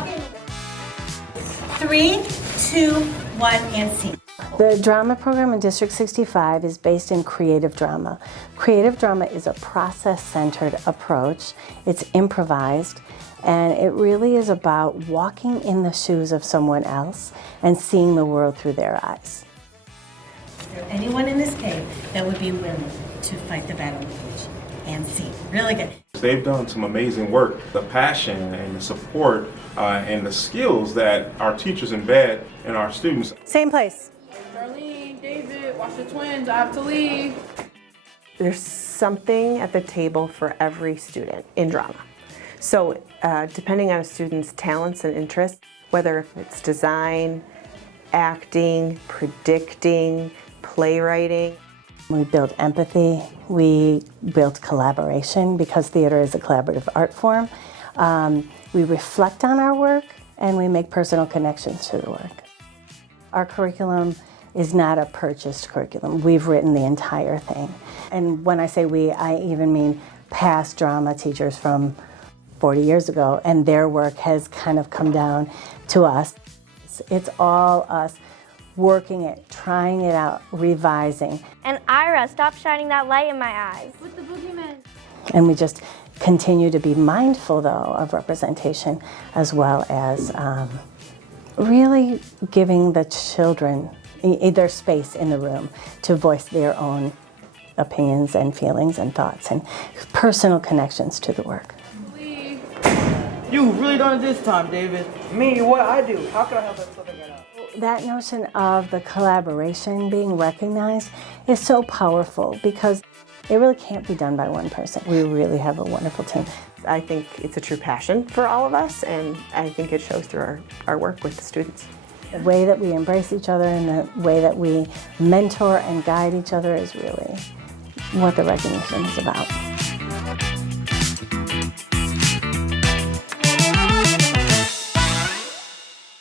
Walking. 3, 2, 1, and scene. The drama program in District 65 is based in creative drama. Creative drama is a process-centered approach. It's improvised, and it really is about walking in the shoes of someone else and seeing the world through their eyes. Is there anyone in this cave that would be willing to fight the battle with each and scene? Really good. They've done some amazing work. The passion and the support and the skills that our teachers embed in our students. Same place. Darlene, David, watch the twins, I have to leave. There's something at the table for every student in drama. So depending on a student's talents and interests, whether it's design, acting, predicting, playwriting. We build empathy, we build collaboration because theater is a collaborative art form. We reflect on our work and we make personal connections to the work. Our curriculum is not a purchased curriculum. We've written the entire thing. And when I say we, I even mean past drama teachers from 40 years ago, and their work has kind of come down to us. It's all us working it, trying it out, revising. And Ira, stop shining that light in my eyes. With the boogeyman. And we just continue to be mindful, though, of representation as well as really giving the children their space in the room to voice their own opinions and feelings and thoughts and personal connections to the work. You really done it this time, David. Me, what I do? How can I help that something get out? That notion of the collaboration being recognized is so powerful because it really can't be done by one person. We really have a wonderful team. I think it's a true passion for all of us, and I think it shows through our work with the students. The way that we embrace each other and the way that we mentor and guide each other is really what the recognition is about.